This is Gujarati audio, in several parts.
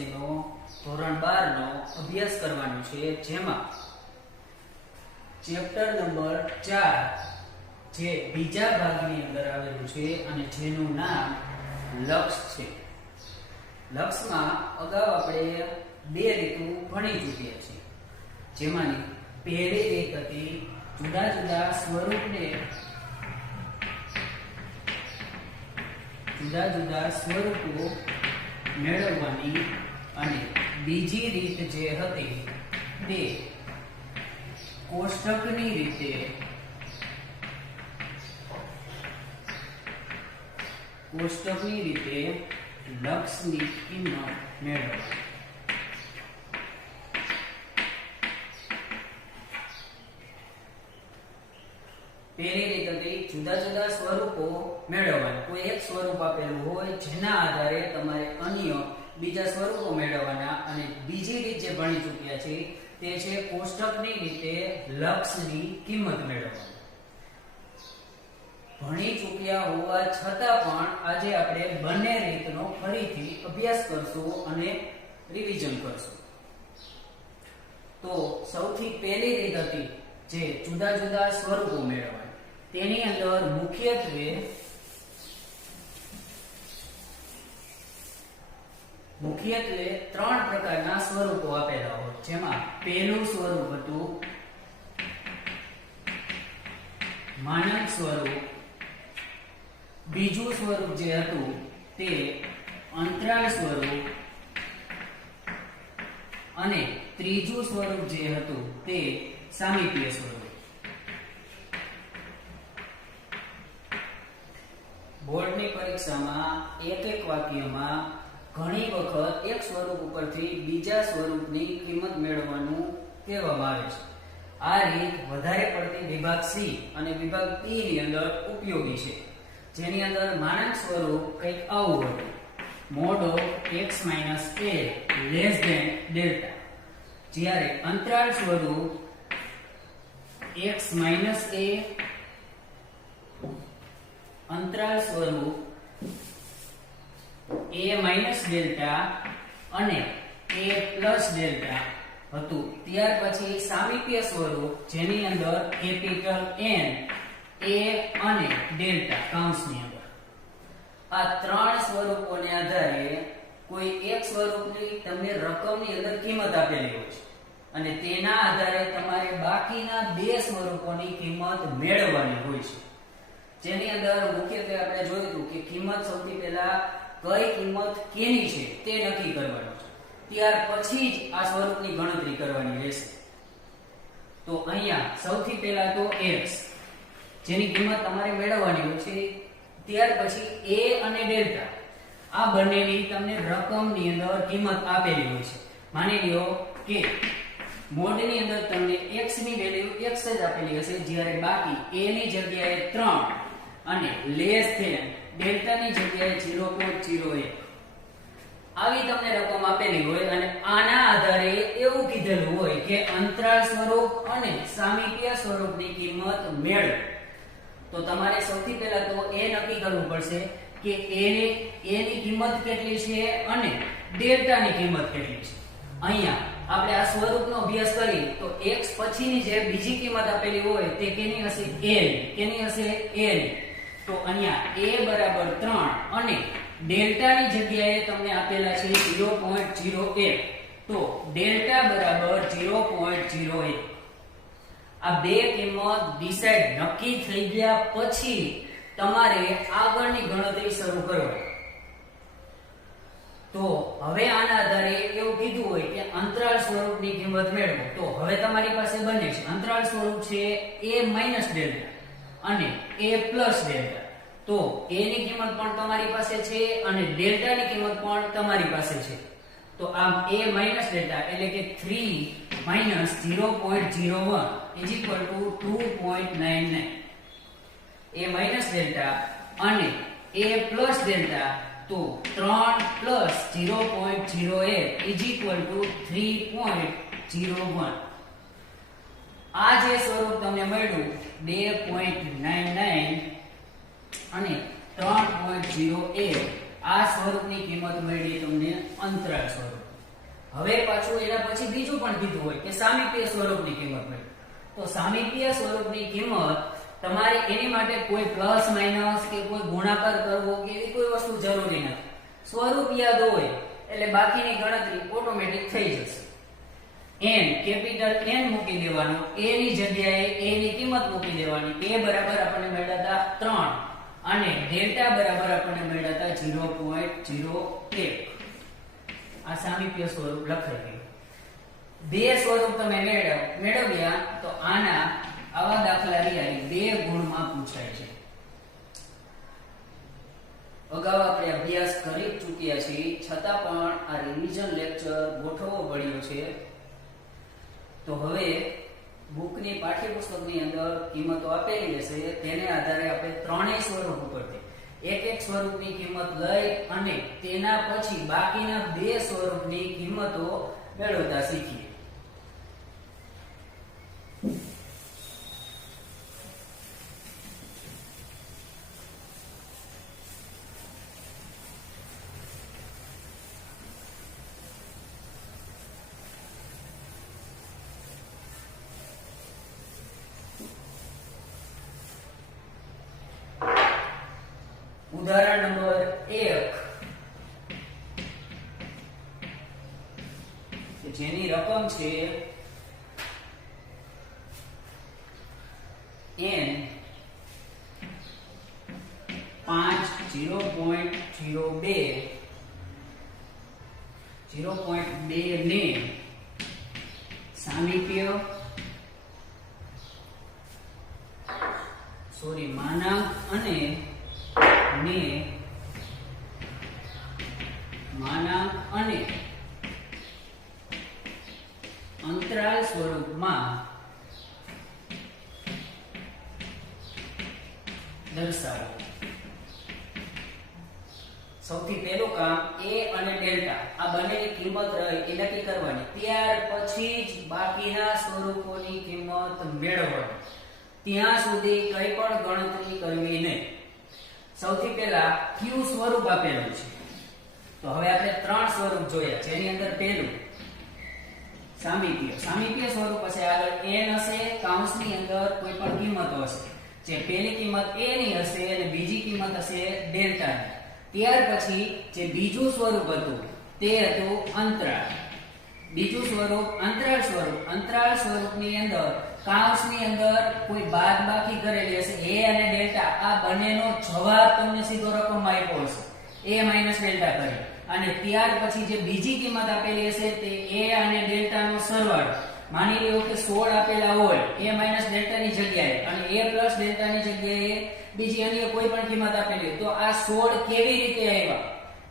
વિષયનો ધોરણ 12 નો અભ્યાસ કરવાનો છે, જેમાં ચેપ્ટર નંબર 4 જે બીજા ભાગની અંદર આવેલું છે અને જેનું નામ લક્ષ છે. લક્ષમાં અગાઉ આપણે બે રીતો ભણી ચૂક્યા છીએ, જેમાંની પહેલી રીત હતી જુદા જુદા સ્વરૂપો મેળવવાની, અને બીજી રીત જે હતી તે કોષ્ટકની રીતે લક્ષની કિંમત મેળવવાની. પહેલી રીત હતી જુદા જુદા સ્વરૂપો મેળવવાના. કોઈ એક સ્વરૂપ આપેલું હોય જેના આધારે તમારે અન્ય બીજા સ્વરૂપો મેળવવાના, અને બીજી રીત જે ભણી ચૂક્યા છે તે છે કોષ્ટકની રીતે લક્ષની કિંમત મેળવવાની. ભણી ચૂક્યા હોવા છતાં પણ આજે આપણે બંને રીતનો ફરીથી અભ્યાસ કરશું અને રિવિઝન કરશું. તો સૌથી પહેલી રીત હતી જે જુદા જુદા સ્વરૂપો મેળવવાની. તેની અંદર મુખ્યત્વે ત્રણ પ્રકારના સ્વરૂપો આપેલા હોય, જેમાં પહેલું સ્વરૂપ હતું માનક સ્વરૂપ, બીજું સ્વરૂપ જે હતું તે અંતરાલ સ્વરૂપ, અને ત્રીજું સ્વરૂપ જે હતું તે સામીપ્ય સ્વરૂપ. બોર્ડની પરીક્ષામાં એક વાક્યમાં ઘણી વખત એક સ્વરૂપ ઉપરથી બીજા સ્વરૂપની કિંમત મેળવવાનું કહેવામાં આવે છે. આ રીત વધારે પડતી વિભાગ સી અને વિભાગ બી ની અંદર ઉપયોગી છે, જેની અંદર માનક સ્વરૂપ કંઈક આવું હતું: mod of x - a less than delta. જ્યારે અંતરાળ સ્વરૂપ x - a, અંતરાળ સ્વરૂપ a - ડેલ્ટા અને a પ્લસ ડેલ્ટા હતું. ત્યાર પછી સામીપ્ય સ્વરૂપ જેની અંદર કેપિટલ N, a અને ડેલ્ટા કૌંસની અંદર. આ ત્રણ સ્વરૂપોને આધારે કોઈ એક સ્વરૂપની તમને રકમની અંદર કિંમત આપેલી હોય છે, અને તેના આધારે તમારે બાકીના બે સ્વરૂપોની કિંમત મેળવવાની હોય છે. જેની અંદર મુખ્યત્વે આપણે જોયું હતું કે કિંમત સૌથી પહેલા કઈ કિંમત કેની છે તે નક્કી કરવાનું છે, ત્યાર પછી જ આ સ્વરૂપની ગણતરી કરવાની રહેશે. તો અહીંયા સૌથી પહેલા તો x જેની કિંમત તમારે મેળવવાની હોય છે, ત્યાર પછી a અને ડેલ્ટા આ બંનેની તમને રકમની અંદર કિંમત આપેલી હોય છે. માની લો કે મોડની અંદર તમને x ની વેલ્યુ x જ આપેલી હશે, જ્યારે બાકી a ની જગ્યાએ 3 અને લેસ ધેન ડેલ્ટા ની જગ્યાએ 0.01 આવી તમને રકમ આપેલી હોય, અને આના આધારે એવું કીધેલું હોય કે અંતરાળ સ્વરૂપ અને સામીપ્ય સ્વરૂપની કિંમત મેળવો. તો તમારે સૌથી પહેલા તો એ નક્કી કરવું પડશે કે a ની કિંમત કેટલી છે અને ડેલ્ટા ની કિંમત કેટલી છે. અહીંયા આપણે આ સ્વરૂપનો અભ્યાસ કરીએ તો x પછીની જે બીજી કિંમત આપેલી હોય તે કેની હશે? કેની હશે? a ની. તો અહીંયા a બરાબર 3 અને ડેલ્ટા ની જગ્યાએ તમને આપેલા છે 0.01. તો ડેલ્ટા બરાબર 0.01. આ બે કિંમત ડિસાઈડ નક્કી થઈ ગયા પછી તમારે આગળની ગણતરી શરૂ કરવાની. તો હવે આના આધારે એવું કીધું હોય કે અંતરાળ સ્વરૂપની કિંમત મેળવો. તો હવે તમારી પાસે બંને છે. અંતરાળ સ્વરૂપ છે a - ડેલ્ટા અને a પ્લસ ડેલ્ટા. તો a ની કિંમત પણ તમારી પાસે છે અને ડેલ્ટા ની કિંમત પણ તમારી પાસે છે. તો આમ a - ડેલ્ટા એટલે કે 3 - 0.01 2.99. a - ડેલ્ટા અને a પ્લસ ડેલ્ટા તો 3 પ્લસ 0.01 3.01. આ જે સ્વરૂપ તમને મળ્યું 2.99 અને 3.01, આ સ્વરૂપની કિંમત મળી તમને અંતરાળ સ્વરૂપ. હવે પાછું એના પછી બીજું પણ કીધું હોય કે સામીપ્ય સ્વરૂપની કિંમત મળે. તો સામીપ્ય સ્વરૂપની કિંમત તમારે એની માટે કોઈ પ્લસ માઈનસ કે કોઈ ગુણાકાર કરવો કે એવી કોઈ વસ્તુ જરૂરી નથી. સ્વરૂપ યાદ હોય એટલે બાકીની ગણતરી ઓટોમેટિક થઈ જશે. n કેપિટલ N મૂકી દેવાનું, a ની જગ્યાએ a ની કિંમત મૂકી દેવાની. a બરાબર આપણને મળ્યા હતા 3 અને ડેલ્ટા બરાબર આપણને મળ્યા હતા 0.01. આ સામીપ્ય સ્વરૂપ લખાઈ ગયું. બે સ્વરૂપ તમે મેળવ્યા તો આના આવા દાખલા રહ્યા બે ગુણમાં પૂછાય છે. અગાઉ આપણે અભ્યાસ કરી ચૂક્યા છીએ, છતાં પણ આ રિવિઝન લેક્ચર ગોઠવવો પડ્યો છે. તો હવે બુકની પાઠ્યપુસ્તકની અંદર કિંમતો આપેલી હશે, તેને આધારે આપણે ત્રણેય સ્વરૂપ ઉપરથી એક એક સ્વરૂપની કિંમત લઈ અને તેના પછી બાકીના બે સ્વરૂપની કિંમતો મેળવતા શીખીએ. ઉદાહરણ નંબર 1 જેની રકમ છે n 0.02 ને સામીપ્ય માનાંક અને માનાંક અને અંતરાલ સ્વરૂપમાં દર્શાવો. સૌથી પહેલું કામ a અને ડેલ્ટા આ બંનેની કિંમત રહે એ નક્કી કરવાની. ત્યાર પછી જ બાકીના સ્વરૂપોની કિંમત મેળવવાની. ત્યાં સુધી કંઈ પણ ગણતરી કરવી નહીં. સૌથી પહેલા q સ્વરૂપ આપેલું છે. તો હવે આપણે ત્રણ સ્વરૂપ જોયા, જેની અંદર પહેલું સામીપ્ય સ્વરૂપ હશે. આગળ n હશે, કૌંસની અંદર કોઈ પણ કિંમત હશે. જે પહેલી કિંમત a ની હશે અને બીજી કિંમત હશે ડેલ્ટા ની. ત્યાર પછી જે બીજું સ્વરૂપ હતું તે હતું અંતરાળ. બીજું સ્વરૂપ અંતરાળ સ્વરૂપ. અંતરાળ સ્વરૂપની અંદર કૌંસની અંદર કોઈ બાદબાકી કરેલી હશે, a અને ડેલ્ટા. આ બંનેનો જવાબ તમને સીધો રકમમાં આપ્યો હશે, a માઈનસ ડેલ્ટા કરી. અને ત્યાર પછી જે બીજી કિંમત આપેલી હશે તે a અને ડેલ્ટા નો સરવાળો. માની લો કે 16 આપેલા હોય a માઈનસ ડેલ્ટા ની જગ્યાએ અને a પ્લસ ડેલ્ટા ની જગ્યાએ બીજી અન્ય કોઈ પણ કિંમત આપેલી હોય, તો આ 16 કેવી રીતે આવ્યા?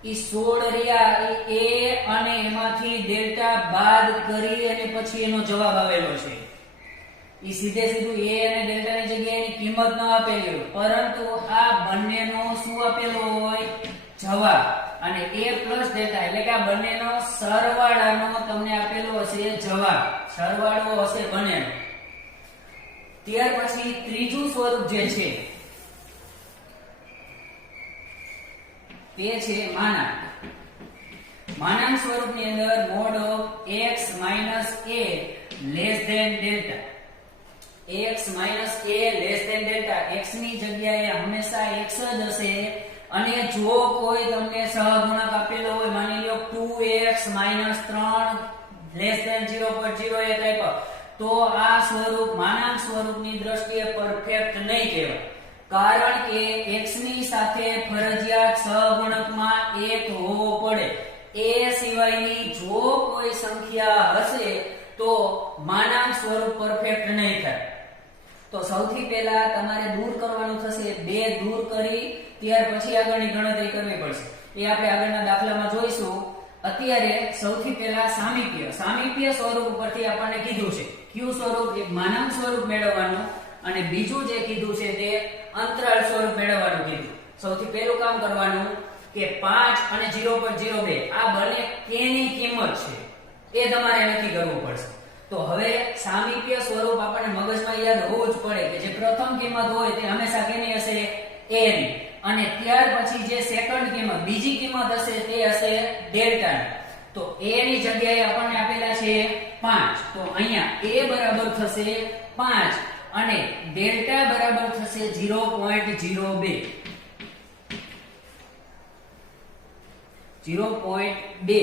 ઈ 16 રહ્યા એ a અને એમાંથી ડેલ્ટા બાદ કરી અને પછી એનો જવાબ આવેલો છે. ઈ સીધે સીધું a અને ડેલ્ટા ની જગ્યાએ એની કિંમત ન આપેલી હોય, પરંતુ આ બંનેનો શું આપેલો હોય? જવાબ. અને a પ્લસ ડેલ્ટા એટલે કે આ બંનેનો સરવાળાનો તમને આપેલો હશે જવાબ. સરવાળો હશે બંનેનો. ત્યાર પછી ત્રીજું સ્વરૂપ જે છે તે છે માનાંક. માનાંક સ્વરૂપની અંદર mod of x minus a less than delta. x minus a less than delta. x ની જગ્યાએ હંમેશા x જ હશે. અને જો કોઈ તમને સહગુણક આપેલો હોય, માની લો 2x માઈનસ 3 લેસ ધેન 0.01 આપ્યો, તો આ સ્વરૂપ માનાંક સ્વરૂપની દ્રષ્ટિએ પરફેક્ટ નહીં કહેવાય. કારણ કે x ની સાથે ફરજિયાત સહગુણકમાં 1 હોવો પડે. એ સિવાયની જો કોઈ સંખ્યા હશે તો માનાંક સ્વરૂપ પરફેક્ટ નહીં થાય. તો સૌથી પહેલા તમારે દૂર કરવાનું થશે. 2 દૂર કરી ત્યાર પછી આગળની ગણતરી કરવી પડશે. એ આપણે આગળના દાખલામાં જોઈશું. અત્યારે સૌથી પહેલા સામીપ્ય સ્વરૂપ ઉપરથી આપણને કીધું છે q સ્વરૂપ, એક માનાંક સ્વરૂપ મેળવવાનું, અને બીજું જે કીધું છે તે અંતરાળ સ્વરૂપ મેળવવાનું કીધું. સૌથી પહેલું કામ કરવાનું કે 5 અને 0.02 આ બંને કેની કિંમત છે એ તમારે નક્કી કરવું પડશે. તો હવે સામીપ્ય સ્વરૂપ આપણને મગજમાં યાદ હોવું જ પડે કે જે પ્રથમ કિંમત હોય તે હંમેશા કેની હશે? a ની. અને ત્યાર પછી જે સેકન્ડ કિંમત, બીજી કિંમત હશે તે હશે ડેલ્ટા ની. તો a ની જગ્યાએ આપણને આપેલા છે 5, તો અહીંયા a બરાબર થશે 5 અને ડેલ્ટા બરાબર થશે 0.02. 0.2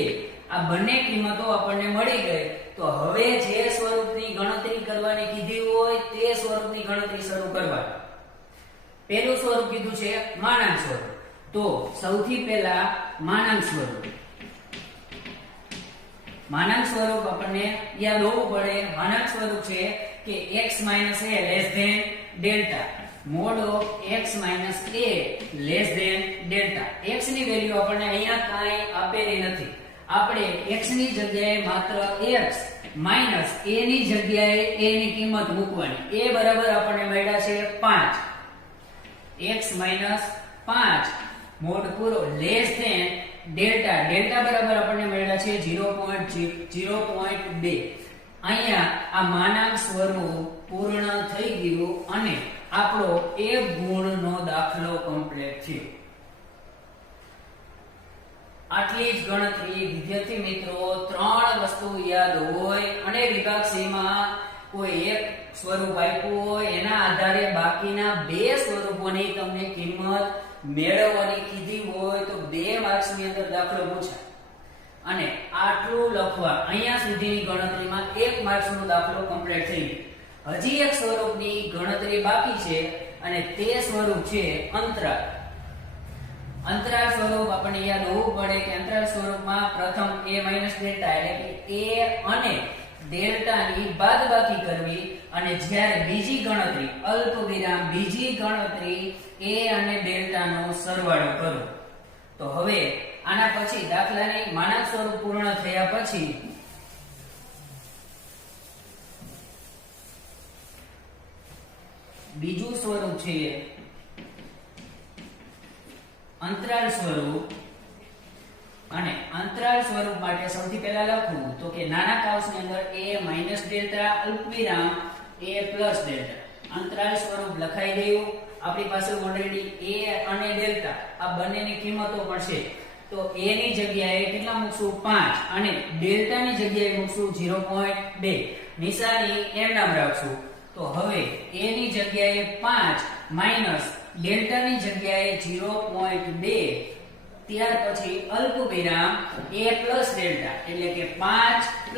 આ બંને કિંમતો આપણને મળી ગઈ. તો હવે જે સ્વરૂપની ગણતરી કરવાની કીધી હોય તે સ્વરૂપની ગણતરી શરૂ કરવાની. પહેલું સ્વરૂપ કીધું છે માનાંક સ્વરૂપ. તો સૌથી પહેલા માનાંક સ્વરૂપ. માનાંક સ્વરૂપ આપણને યાદ હોવું પડે. માનાંક સ્વરૂપ છે કે x - a delta mode of x - a delta. x ની વેલ્યુ આપણને અહીંયા કાંઈ આપેલી નથી. આપણે x ની જગ્યાએ માત્ર x માઈનસ a ની જગ્યાએ a ની કિંમત મૂકવાની. a બરાબર આપણને મળ્યા છે 5. x - 5 મોડ પૂરો લેસ ધેન ડેલ્ટા. ડેલ્ટા બરાબર આપણને મળ્યા છે 0.2. અહીંયા આ માનાંક સ્વરૂપ પૂર્ણ થઈ ગયું અને આપણો એક ગુણનો દાખલો કમ્પ્લીટ થયો. આટલી જ ગણતરી વિદ્યાર્થી મિત્રો. 3 વસ્તુ યાદ હોય અને વિભાગ C માં કોઈ એક સ્વરૂપ આપ્યું હોય એના આધારે બાકીના 2 સ્વરૂપોની તમને કિંમત મેળવવાની કીધી હોય તો 2 માર્ક્સની અંદર દાખલો પૂછાય. અને આટલું લખવા અહીંયા સુધીની ગણતરીમાં 1 માર્ક્સનો દાખલો કમ્પ્લીટ થઈ ગયો. હજી એક સ્વરૂપની ગણતરી બાકી છે અને તે સ્વરૂપ છે અંતરાલ. અંતરાલ સ્વરૂપ આપણને યાદ હોવું પડે કે અંતરાલ સ્વરૂપમાં પ્રથમ a - ડેલ્ટા એટલે કે a અને ડેલ્ટાની બાદબાકી કરવી અને જ્યારે બીજી ગણતરી અલ્પવિરામ બીજી ગણતરી a અને ડેલ્ટાનો સરવાળો કરવો. તો હવે આના પછી દાખલાની માનાંક સ્વરૂપ પૂર્ણ થયા પછી બીજું સ્વરૂપ છે અંતરાલ સ્વરૂપ. અને અંતરાલ સ્વરૂપ માટે સૌથી પહેલા લખવું તો કે નાના કૌંસની અંદર a - ડેલ્ટા અલ્પવિરામ a + ડેલ્ટા. અંતરાલ સ્વરૂપ લખાઈ ગયું. આપણી પાસે ઓલરેડી a અને ડેલ્ટા આ બંનેની કિંમતો પણ છે. તો a ની જગ્યાએ કેટલા મૂકશું 5 અને ડેલ્ટા ની જગ્યાએ મૂકશું 0.2. નિશાની એમ નામ રાખશું. તો હવે a ની જગ્યાએ 5 માઈનસ ડેલ્ટા ની જગ્યાએ 0.2. ત્યાર પછી અલ્પવિરામ a + ડેલ્ટા એટલે કે 5 +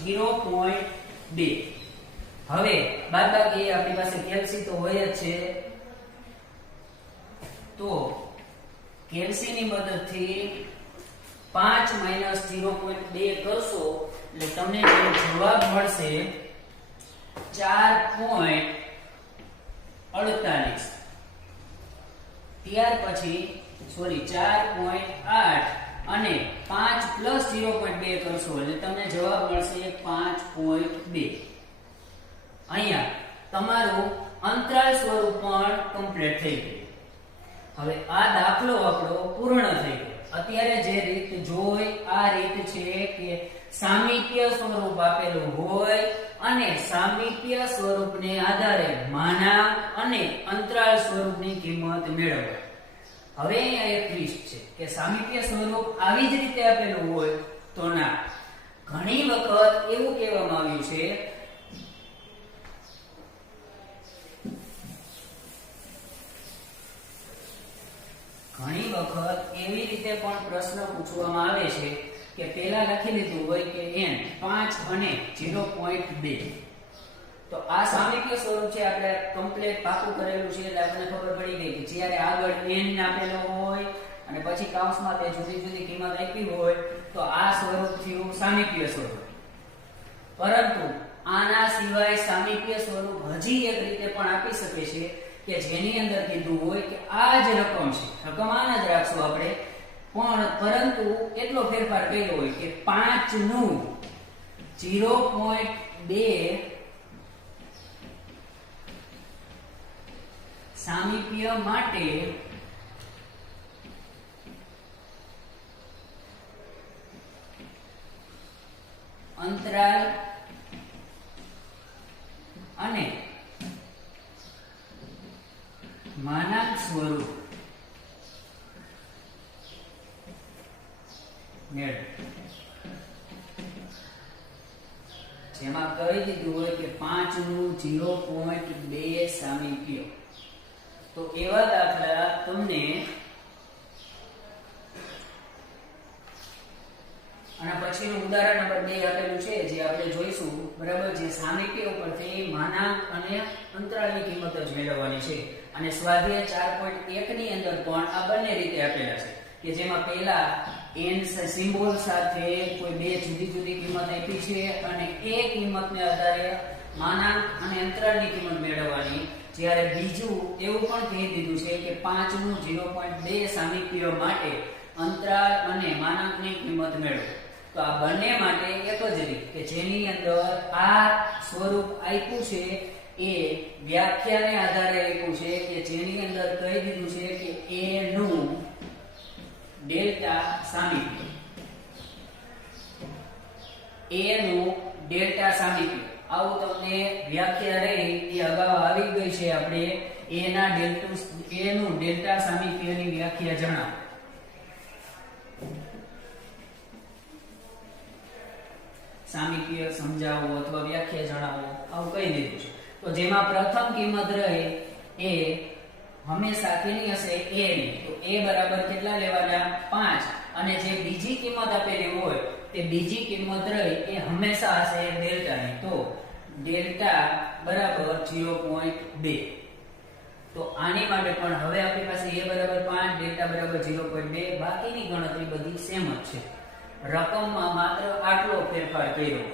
0.2. હવે બાદબાકી આપણી પાસે કેલ્સી તો હોય જ છે. તો કેલ્સી ની મદદથી 5 - 0.2 કરશો એટલે તમને જે જવાબ મળશે 4.48. ત્યાર પછી 4.8 અને 5 + 0.2 કરશો એટલે તમને જવાબ મળશે 5.2. અહીંયા તમારું અંતરાલ સ્વરૂપ પણ કમ્પ્લીટ થઈ ગયું. હવે આ દાખલો આપણો પૂર્ણ થઈ ગયો. અત્યારે જે રીત જોઈ આ રીત છે કે સામીપ્ય સ્વરૂપ આપેલું હોય અને સામીપ્ય સ્વરૂપને આધારે માનાંક અને અંતરાલ સ્વરૂપની કિંમત મેળવવી. હવે અહીંયા એક ટ્વિસ્ટ છે કે સામીપ્ય સ્વરૂપ આવી જ રીતે આપેલું હોય તો ના. ઘણી વખત એવું કહેવામાં આવ્યું છે ઘણી વખત એવી રીતે પણ પ્રશ્ન પૂછવામાં આવે છે કે પહેલા લખી લીધું હોય કે n 5 અને 0.2. તો આ સામીપ્ય સ્વરૂપ છે આપણે કમ્પ્લીટ પાકું કરેલું છે એટલે આપણને ખબર પડી ગઈ કે જ્યારે આગળ n આપેલો હોય અને પછી કૌંસમાં તે જુદી જુદી કિંમત આપી હોય તો આ સ્વરૂપ થયું સામીપ્ય સ્વરૂપ. પરંતુ આના સિવાય સામીપ્ય સ્વરૂપ હજી એક રીતે પણ આપી શકે છે કે જેની અંદર કીધું હોય કે આ જ રકમ છે, રકમ આના જ રાખશું આપણે, પણ પરંતુ એટલો ફેરફાર કર્યો હોય કે 5 નું 0.2 સામીપ્ય માટે અંતરાલ અને માનાંક સ્વરૂપ મેળવો. જેમાં કહી દીધું હોય કે 5 નું 0.2 સામીપ્ય. તો એવા દાખલા તમને અને પછીનું ઉદાહરણ નંબર 2 આપેલું છે જે આપણે જોઈશું, બરાબર, જે સામીપ્ય ઉપરથી માનાંક અને અંતરાલની કિંમત જ મેળવવાની છે. અને સ્વાધ્યાય 4.1 ની અંદર પણ આ બંને રીતે આપેલા છે કે જેમાં પહેલા n સિમ્બોલ સાથે કોઈ બે જુદી જુદી કિંમત આપી છે અને એ કિંમતને આધારે માનાંક અને અંતરાલની કિંમત મેળવવાની. જ્યારે બીજું એવું પણ કહી દીધું છે કે 5 નું 0.2 સામીપ્ય માટે અંતરાલ અને માનાંકની કિંમત મેળવો. તો આ બંને માટે એક જ રીત કે જેની અંદર આ સ્વરૂપ આપ્યું છે એ વ્યાખ્યાને આધારે આપ્યું છે કે જેની અંદર કહી દીધું છે કે a નું ડેલ્ટા સામીપ્ય, a નું ડેલ્ટા સામીપ્ય. આવું તમને વ્યાખ્યા રહી એ અગાઉ આવી ગઈ છે. આપણે a નું ડેલ્ટા સામીપ્યની વ્યાખ્યા જણાવો. સામીપ્ય સમજાવો અથવા વ્યાખ્યા જણાવો આવું કહી દીધું છે. તો જેમાં પ્રથમ કિંમત રહે એ હંમેશા કેની હશે? a ની. તો a બરાબર કેટલા લેવાના? 5. અને જે બીજી કિંમત આપેલી હોય તે બીજી કિંમત રહી એ હંમેશા હશે ડેલ્ટા ની. તો ડેલ્ટા બરાબર 0.2. તો આની માટે પણ હવે આપણી પાસે a બરાબર 5, ડેલ્ટા બરાબર 0.2. બાકીની ગણતરી બધી સેમ જ છે. રકમમાં માત્ર આટલો ફેરફાર કર્યો.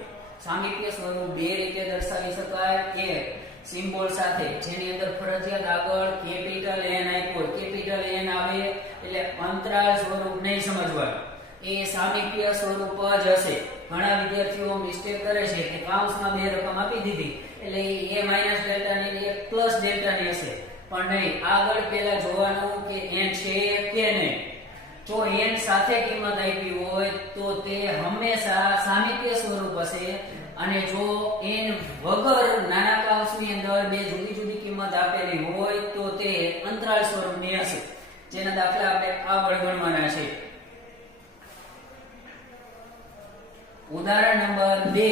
સામીપ્ય સ્વરૂપ બે રીતે દર્શાવી શકાય. એક સિમ્બોલ સાથે જેની અંદર ફરજિયાત આગળ કેપિટલ n આપ્યો, કેપિટલ n આવે એટલે અંતરાલ સ્વરૂપ નહીં સમજવાનું, એ સામીપ્ય સ્વરૂપ જ હશે. ઘણા વિદ્યાર્થીઓ મિસ્ટેક કરે છે કે કૌંસમાં બે રકમ આપી દીધી એટલે a માઈનસ ડેલ્ટા ની a પ્લસ ડેલ્ટા ની હશે, પણ નહીં. આગળ પહેલા જોવાનું કે n છે કે નહીં. જો n સાથે કિંમત આપી હોય તો તે હંમેશા સામીપ્ય સ્વરૂપ હશે, અને જો n વગર નાના કૌંસની અંદર બે જુદી જુદી કિંમત આપેલી હોય તો તે અંતરાલ સ્વરૂપની હશે. જેના દાખલા આપણે આગળ ગણવાના છે. ઉદાહરણ નંબર 2.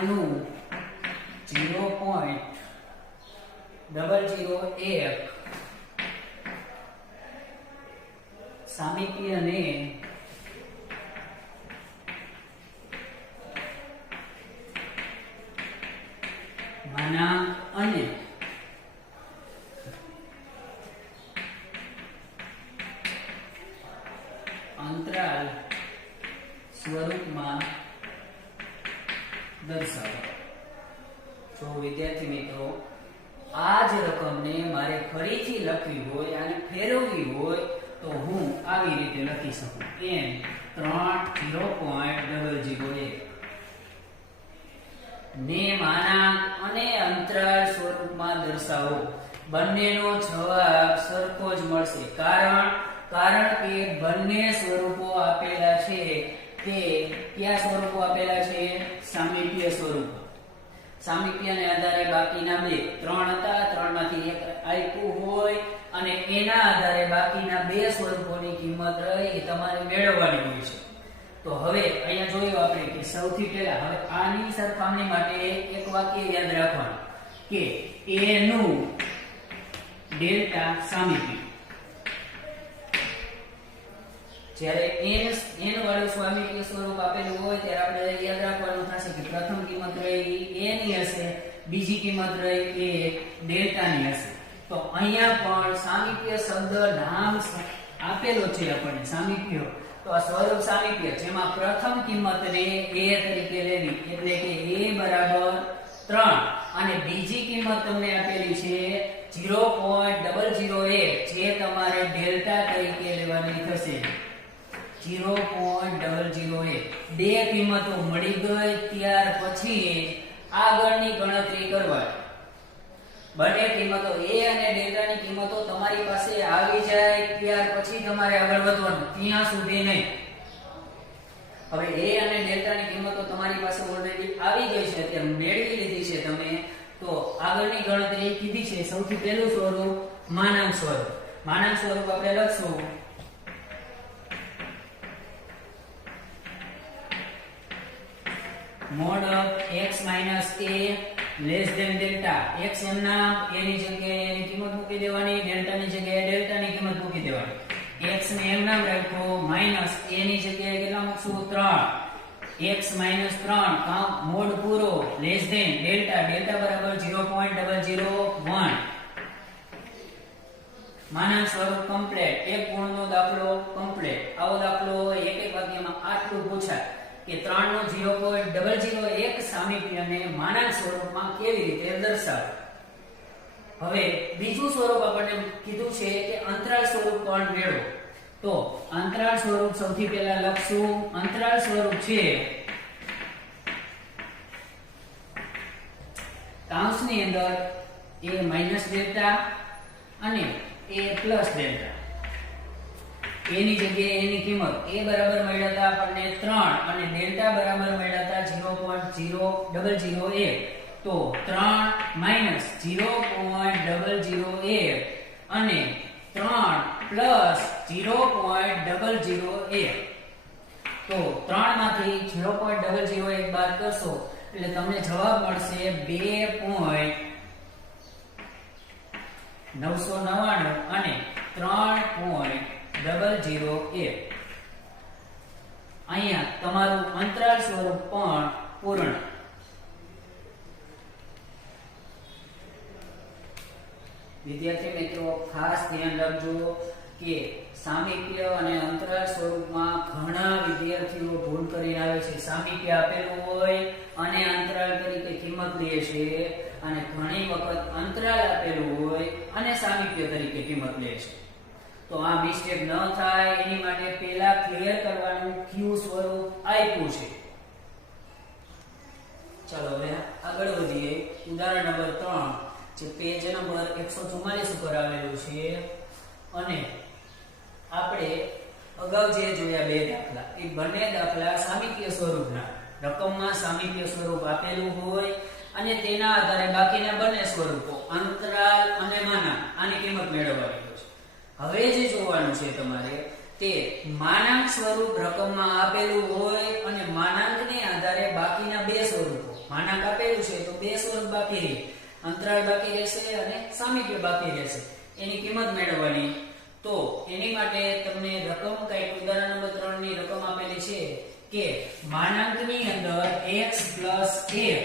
નું 0.001 સામીપ્યને માનાંક અને અંતરાલ સ્વરૂપમાં દર્શાવો. જો વિદ્યાર્થી મિત્રો આ જ રકમને મારે ફરીથી લખવી હોય અને ફેરવવી હોય તો હું આવી રીતે લખી શકું. n 0.001 ને માનાંક અને અંતરાલ સ્વરૂપમાં દર્શાવો. બંનેનો જવાબ સરખો જ મળશે. કારણ કે બંને સ્વરૂપો આપેલા છે તે કયા સ્વરૂપો આપેલા છે? સામીપ્ય સ્વરૂપ. સામીપ્યને આધારે બાકીના બે 3 હતા, 3 માંથી એક આપ્યું હોય અને એના આધારે બાકીના બે સ્વરૂપોની કિંમત રહી એ તમારે મેળવવાની હોય છે. તો હવે અહીંયા જોયું આપણે કે સૌથી પહેલા હવે આની સરખામણી માટે એક વાક્ય યાદ રાખવાનું કે a નું ડેલ્ટા સામીપ્ય. જ્યારે n વાળું સામીપ્ય સ્વરૂપ આપેલું હોય ત્યારે આપણે યાદ રાખવાનું થશે કે પ્રથમ કિંમત રહી a ની હશે, બીજી કિંમત રહી એ ડેલ્ટા ની હશે. તો અહીંયા પણ સામીપ્ય શબ્દ નામ આપેલો છે આપણને સામીપ્ય. તો આ સ્વરૂપ સામીપ્ય જેમાં પ્રથમ કિંમતને a તરીકે લેવી એટલે કે a બરાબર 3 અને બીજી કિંમત તમને આપેલી છે 0.001 જે તમારે ડેલ્ટા તરીકે લેવાની થશે. 0.001 બે કિંમતો મળી ગઈ ત્યાર પછી આગળની ગણતરી કરવાની. બંને કિંમતો a અને ડેલ્ટા ની કિંમતો તમારી પાસે આવી જાય ત્યાર પછી તમારે આગળ વધવાનું, ત્યાં સુધી નહીં. હવે a અને ડેલ્ટા ની કિંમતો તમારી પાસે ઓલરેડી આવી ગઈ છે, અત્યારે મેળવી લીધી છે તમે, તો આગળની ગણતરી કીધી છે. સૌથી પહેલું સ્વરૂપ માનાંક સ્વરૂપ. માનાંક સ્વરૂપ આપણે લખશું mod x minus a less than delta. x એમના a ની જગ્યાએ a ની કિંમત મૂકી દેવાની, ડેલ્ટા ની જગ્યાએ ડેલ્ટા ની કિંમત મૂકી દેવાની. x ને એમ નામ રાખો, માઈનસ a ની જગ્યાએ કેટલા મૂકશું? 3. x minus 3 કામ મોડ પૂરો, less than delta, delta બરાબર 0.001. માનાંક સ્વરૂપ કમ્પ્લીટ. એક ગુણનો દાખલો કમ્પ્લીટ. આવો દાખલો એક એક વાક્યમાં આટલું પૂછાય કે 3 નો 0.001 સામીપ્યને માનાંક સ્વરૂપમાં કેવી રીતે દર્શાવવું. હવે બીજું સ્વરૂપ આપણને કીધું છે કે અંતરાલ સ્વરૂપ પણ મેળવો. તો અંતરાલ સ્વરૂપ સૌથી પહેલા લખશું. અંતરાલ સ્વરૂપ છે કૌંસની અંદર a માઈનસ ડેલ્ટા અને a પ્લસ ડેલ્ટા. a ની જગ્યાએ a ની કિંમત a બરાબર મળ્યા હતા આપણને 3 અને ડેલ્ટા બરાબર મળ્યા હતા 0.0001. તો 3 માઈનસ 0.001 અને 3 પ્લસ 0.001. તો 3 માંથી 0.001 બાદ કરશો એટલે તમને જવાબ મળશે 2.999 અને 3.001. અહીંયા તમારું અંતરાલ સ્વરૂપ પણ પૂર્ણ. વિદ્યાર્થી મિત્રો ખાસ ધ્યાન રાખજો કે સામીપ્ય અને અંતરાલ સ્વરૂપમાં ઘણા વિદ્યાર્થીઓ ભૂલ કરીને આવે છે. સામીપ્ય આપેલું હોય અને અંતરાલ તરીકે કિંમત લે છે, અને ઘણી વખત અંતરાલ આપેલું હોય અને સામીપ્ય તરીકે કિંમત લે છે. તો આ મિસ્ટેક ન થાય એની માટે પહેલા ક્લિયર કરવાનું ક્યુ સ્વરૂપ આપ્યું છે. ચાલો હવે આગળ વધીએ. ઉદાહરણ નંબર 3 જે પેજ નંબર 144 ઉપર આવેલું છે, અને આપણે અગાઉ જે જોયા બે દાખલા, એ બંને દાખલા સામીપ્ય સ્વરૂપના. રકમમાં સામીપ્ય સ્વરૂપ આપેલું હોય અને તેના આધારે બાકીના બંને સ્વરૂપો અંતરાલ અને માનાંક આની કિંમત મેળવવાની છે. હવે જે જોવાનું છે તમારે તે માનાંક સ્વરૂપ રકમમાં આપેલું હોય અને માનાંકને આધારે બાકીના બે સ્વરૂપો. માનાંક આપેલું છે તો બે સ્વરૂપ બાકી રહે, અંતરાલ બાકી રહેશે અને સામીપ્ય બાકી રહેશે. એની કિંમત મેળવવાની. તો એની માટે તમને રકમ કઈ ઉદાહરણ નંબર 3 ની રકમ આપેલી છે કે માનાંકની અંદર x + 1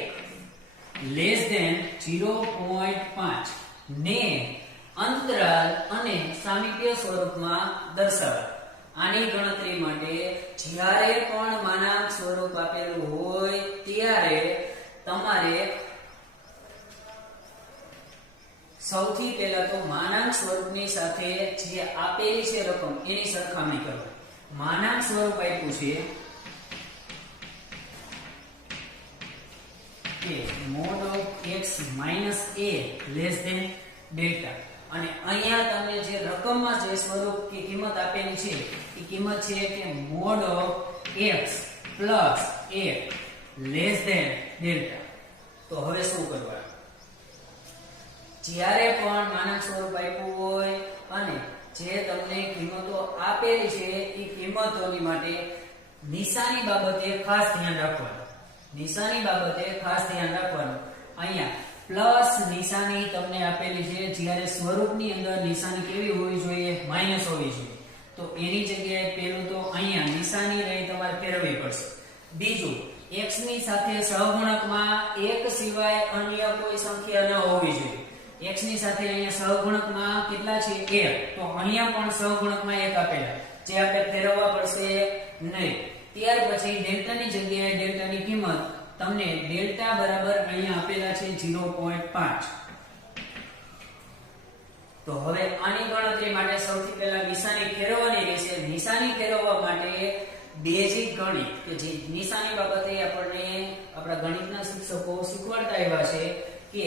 લેસ ધેન 0.5 ને અંતરાલ અને સામીપ્ય સ્વરૂપમાં દર્શાવો. આની ગણતરી માટે જ્યારે પણ માનાંક સ્વરૂપ આપેલું હોય ત્યારે તમારે સૌથી પહેલા તો માનાંક સ્વરૂપની સાથે જે આપેલી છે રકમ એની સરખામણી કરવી. માનાંક સ્વરૂપ આપ્યું છે કે mod of x minus a less than delta, અને અહીંયા તમને જે રકમમાં જે સ્વરૂપ કે કિંમત આપેલી છે એ કિંમત છે કે mod of x plus a less than delta. તો હવે શું કરવાનું? જ્યારે પણ માનાંક સ્વરૂપ આપ્યું હોય અને જે તમને કિંમતો આપેલી છે એ કિંમતોની માટે નિશાની બાબતે ખાસ ધ્યાન રાખવાનું. નિશાની બાબતે ખાસ ધ્યાન રાખવાનું. અહીંયા પ્લસ નિશાની તમને આપેલી છે, જ્યારે સ્વરૂપની અંદર નિશાની કેવી હોવી જોઈએ? માઈનસ હોવી જોઈએ. તો એની જગ્યાએ પહેલું તો અહીંયા નિશાની રહી તમારે ફેરવવી પડશે. બીજું, x ની સાથે સહગુણકમાં એક સિવાય અન્ય કોઈ સંખ્યા ન હોવી જોઈએ. x ની સાથે અહીંયા સહગુણકમાં કેટલા છે? 1. તો અહીંયા પણ સહગુણકમાં 1 આપેલા જે આપણે ફેરવવા પડશે નહીં. ત્યાર પછી ડેલ્ટા ની જગ્યાએ ડેલ્ટા ની કિંમત તમને ડેલ્ટા બરાબર અહીંયા આપેલા છે 0.5. તો હવે આની ગણતરી માટે સૌથી પહેલા નિશાની ફેરવવાની રહેશે. નિશાની ફેરવવા માટે બેઝિક ગણિત કે જે નિશાની બાબતે આપણને આપણા ગણિતના શિક્ષકો શીખવાડતા આવ્યા છે કે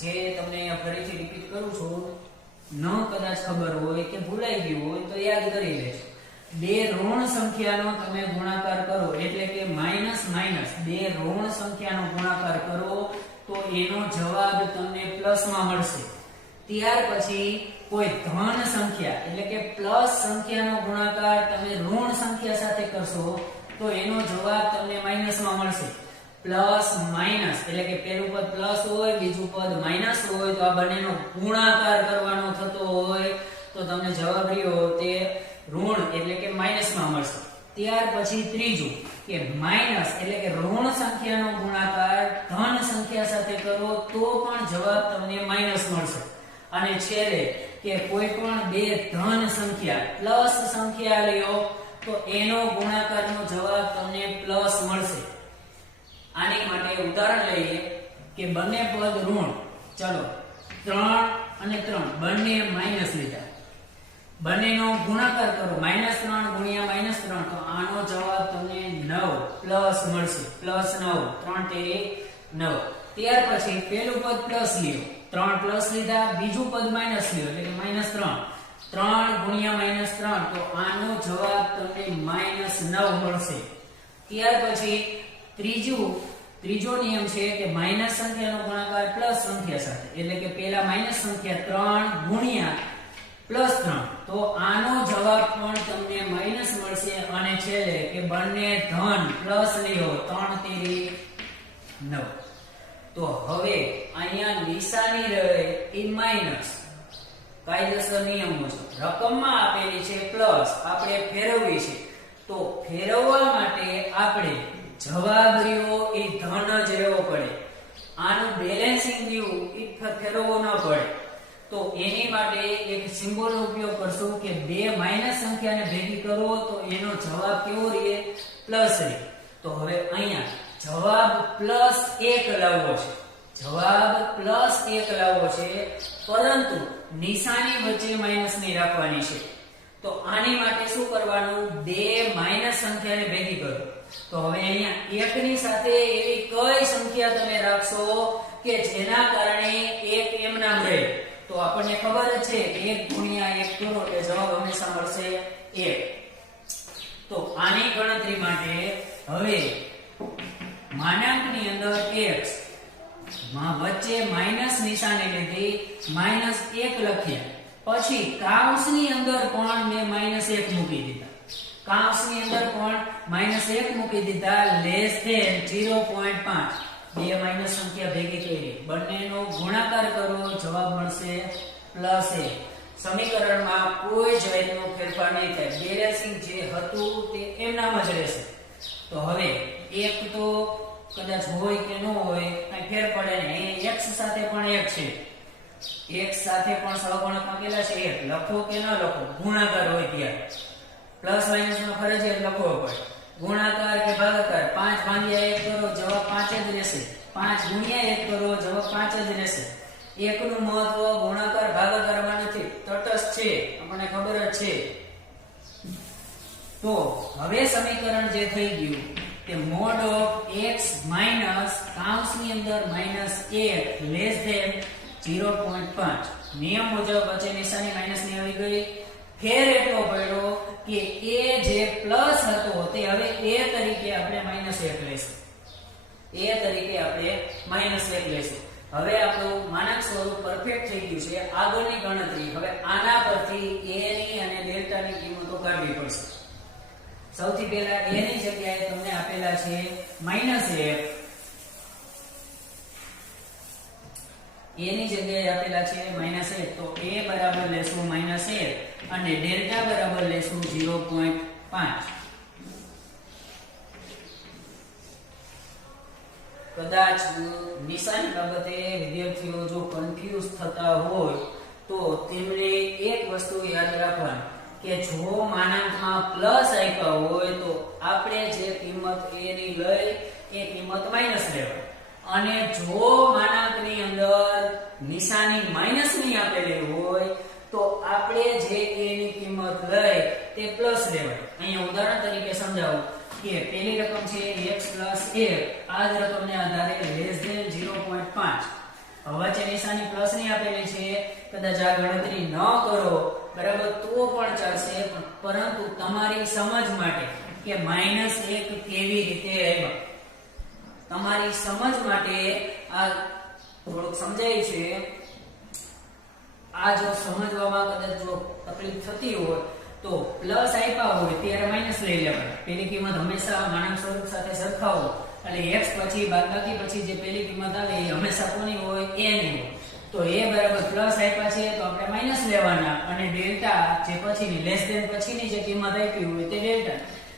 જે તમને ફરીથી રિપીટ કરું છું, ન કદાચ ખબર હોય કે ભૂલાઈ ગયું હોય તો યાદ કરી લેજો. બે ઋણ સંખ્યાનો તમે ગુણાકાર કરો એટલે કે માઈનસ માઈનસ બે ઋણ સંખ્યાનો ગુણાકાર કરો તો એનો જવાબ તમને પ્લસમાં મળશે. ત્યાર પછી કોઈ ધન સંખ્યા એટલે કે પ્લસ સંખ્યાનો ગુણાકાર તમે ઋણ સંખ્યા સાથે કરશો તો એનો જવાબ તમને માઈનસમાં મળશે. પ્લસ માઈનસ એટલે કે પહેલું પદ પ્લસ હોય બીજું પદ માઈનસ હોય તો આ બંનેનો ગુણાકાર કરવાનો થતો હોય તો તમને જવાબ રહ્યો તે ઋણ એટલે કે માઈનસમાં મળશે. ત્યાર પછી ત્રીજું કે માઈનસ એટલે કે ઋણ સંખ્યાનો ગુણાકાર ધન સંખ્યા સાથે કરો તો પણ જવાબ તમને માઈનસ મળશે. અને છેલ્લે કે કોઈ પણ બે ધન સંખ્યા પ્લસ સંખ્યા લ્યો તો એનો ગુણાકારનો જવાબ તમને પ્લસ મળશે. આની માટે ઉદાહરણ લઈએ કે બંને પદ ઋણ, ચલો 3 અને 3 બંને માઈનસ લીધા, બંનેનો ગુણાકાર કરો -3 ગુણ્યા -3 તો આનો જવાબ તમને 9 પ્લસ મળશે. પ્લસ 9 3 તેરી 9. ત્યાર પછી પહેલું પદ પ્લસ લ્યો, 3 પ્લસ લીધા, બીજું પદ માઈનસ લ્યો એટલે કે -3 3 ગુણ્યા -3 તો આનો જવાબ તમને -9 મળશે. ત્યાર પછી ત્રીજો નિયમ છે કે માઈનસ સંખ્યાનો ગુણાકાર પ્લસ સંખ્યા સાથે એટલે કે પહેલા માઈનસ સંખ્યા 3 ગુણ્યા +3 તો આનો જવાબ પણ તમને માઈનસ મળશે. અને છેલ્લે કે બંને ધન પ્લસ લ્યો 3 તેરી 9 તો હવે અહીંયા નિશાની રહે એ માઈનસ. કાયદેસર નિયમો છે, રકમમાં આપેલી છે પ્લસ, આપણે ફેરવવી છે તો ફેરવવા માટે આપણે જવાબ રહ્યો એ ધન જ રહેવો પડે. આનું બેલેન્સિંગ રહ્યું એ ફેરવવો ન પડે. તો એની માટે એક સિમ્બોલનો ઉપયોગ કરશું કે બે માઈનસ સંખ્યાને ભેગી કરો તો એનો જવાબ કેવો રહે? પ્લસ રહે. તો હવે અહીંયા જવાબ +1 લાવવો છે, જવાબ +1 લાવવો છે, પરંતુ નિશાની વચ્ચે માઈનસ નહીં રાખવાની છે. તો આની માટે શું કરવાનું? બે માઈનસ સંખ્યાને ભેગી કરો. તો હવે અહીંયા 1 ની સાથે એવી કઈ સંખ્યા તમે રાખશો કે જેના કારણે 1 એમ નામ રહે? તો આપણને ખબર જ છે કે 1 ગુણ્યા 1 કરો એટલે જવાબ હંમેશા મળશે 1. તો આની ગણતરી માટે હવે માનાંકની અંદર x વચ્ચે માઈનસ નિશાની લીધી, -1 લખ્યા, પછી કાઉન્સની અંદર પણ મેં -1 મૂકી દીધા, કાઉન્સની અંદર પણ -1 મૂકી દીધા, લેસ ધેન 0.5 બે માઈનસ સંખ્યા ભેગી કરી બંનેનો ગુણાકાર કરો જવાબ મળશે +1. સમીકરણમાં કોઈ જ જાતનો ફેરફાર નહીં થાય, બેલેન્સિંગ જે હતું તે એમનામ જ રહેશે. તો હવે એક તો કદાચ હોય કે ન હોય કઈ ફેર પડે નહીં. x સાથે પણ 1 છે, x સાથે પણ સહગુણકમાં કેટલા છે? 1 લખો કે ન લખો, ગુણાકાર હોય ત્યારે પ્લસ માઈનસ નો ફરજિયાત લખવો પડે. ગુણાકાર કે ભાગાકાર 5 ભાગ્યા 1 કરો જવાબ 5 જ રહેશે, 5 ગુણ્યા 1 કરો જવાબ 5 જ રહેશે. 1 નું મહત્વ ગુણાકાર ભાગાકારમાં નથી, તટસ્થ છે, આપણને ખબર જ છે. તો હવે સમીકરણ જે થઈ ગયું કે મોડ ઓફ x માઈનસ કાઉન્સની અંદર -1 લેસ ધેન 0.5 નિયમ મુજબ વચ્ચે નિશાની માઈનસ ની આવી ગઈ. ફેર એટલો પડ્યો કે a જે પ્લસ હતો તે હવે a તરીકે આપણે -1 લઈશું, a તરીકે આપણે -1 લઈશું. હવે આપણું માનાંક સ્વરૂપ પરફેક્ટ થઈ ગયું છે. આગળની ગણતરી હવે આના પરથી a ની અને ડેલ્ટા ની કિંમતો કાઢવી પડશે. સૌથી પહેલા a ની જગ્યાએ તમને આપેલા છે -1, a ની જગ્યાએ આપેલા છે -1 તો a બરાબર લેશું -1 અને ડેલ્ટા બરાબર લેશું 0.5. કદાચ નિશાની બાબતે વિદ્યાર્થીઓ જો કન્ફ્યુઝ થતા હોય તો તેમને એક વસ્તુ યાદ રાખવાની કે જો માનાંકમાં પ્લસ આપ્યા હોય તો આપણે જે કિંમત a ની લઈ એ કિંમત માઈનસ લેવાની, અને જો માનાંકની અંદર નિશાની માઈનસ ની આપેલી હોય તો આપણે જે a ની કિંમત લઈ તે પ્લસ લેવાની. અહીંયા ઉદાહરણ તરીકે સમજાવું કે પહેલી રકમ છે x + 1 આ જ રકમને આધારે <0.5 વચ્ચે નિશાની પ્લસ ની આપેલી છે, કદાચ આ ગણતરી ન કરો બરાબર તો પણ ચાલશે, પરંતુ તમારી સમજ માટે કે -1 કેવી રીતે આવ્યા, તમારી સમજ માટે આ થોડુંક સમજાય છે. આ જો સમજવામાં કદાચ જો તકલીફ થતી હોય તો પ્લસ આપ્યા હોય ત્યારે માઈનસ લઈ લેવાના. પેલી કિંમત હંમેશા માનાંક સ્વરૂપ સાથે સરખાવો, એટલે x પછી બાદબાકી પછી જે પેલી કિંમત આવે એ હંમેશા કોની હોય? a ની હોય. તો a બરાબર પ્લસ આપ્યા છે તો આપણે માઈનસ લેવાના, અને ડેલ્ટા જે પછીની લેસ ધેન પછીની જે કિંમત આપી હોય તે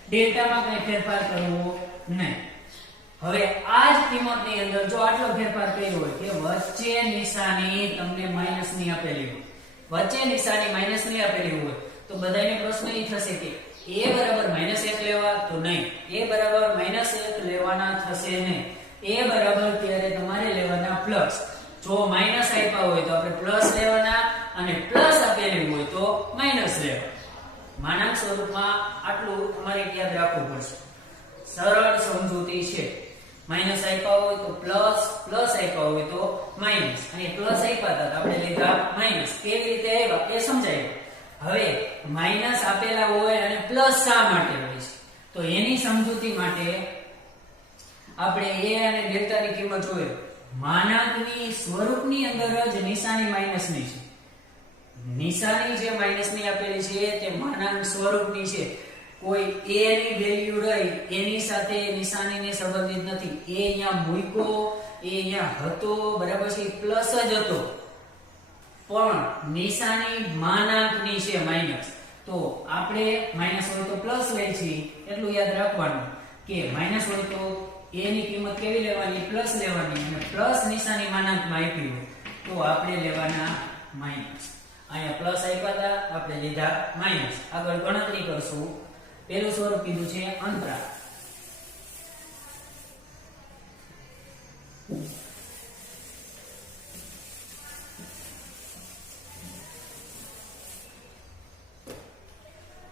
ડેલ્ટામાં કઈ ફેરફાર કરવો નહીં. હવે આ જ કિંમતની અંદર જો આટલો ફેરફાર કર્યો હોય કે વચ્ચે નિશાની તમને માઈનસ ની આપેલી હોય, વચ્ચે નિશાની માઈનસ ની આપેલી હોય, તો બધાને પ્રશ્ન એ થશે કે a બરાબર -1 લેવા, તો નહીં, a બરાબર -1 લેવાના થશે નહીં. a બરાબર ત્યારે તમારે લેવાના પ્લસ. જો માઈનસ આપ્યા હોય તો આપણે પ્લસ લેવાના, અને પ્લસ આપેલી હોય તો માઈનસ લેવા. માનાંક સ્વરૂપમાં આટલું તમારે યાદ રાખવું પડશે. સરળ સમજૂતી છે. માઈનસ આપ્યા હોય તો પ્લસ, પ્લસ આપ્યા હોય તો માઈનસ, અને પ્લસ આપ્યા હતા આપણે લીધા માઈનસ. કેવી રીતે આવ્યા એ સમજાય. હવે માઈનસ આપેલા હોય અને પ્લસ શા માટે હોય છે, તો એની સમજૂતી માટે આપણે a અને ડેલ્ટાની કિંમત જોઈએ. માનાંકની સ્વરૂપની અંદર જ નિશાની માઈનસની છે. નિશાની જે માઈનસની આપેલી છે તે માનાંક સ્વરૂપની છે. કોઈ a ની વેલ્યુ રહી એની સાથે નિશાનીને સંબંધિત નથી. a અહીંયા મૂક્યો, a અહીંયા હતો બરાબર છે, પ્લસ જ હતો, પણ નિશાની માનાંકની છે માઈનસ. તો આપણે માઈનસ હોય તો પ્લસ લઈ છીએ, એટલું યાદ રાખવાનું કે માઈનસ હોય તો a ની કિંમત કેવી લેવાની? પ્લસ લેવાની, અને પ્લસ નિશાની માનાંકમાં આપી હોય તો આપણે લેવાના માઈનસ. અહીંયા પ્લસ આપ્યા હતા આપણે લીધા માઈનસ. આગળ ગણતરી કરશું. પહેલું સ્વરૂપ કીધું છે અંતરાલ.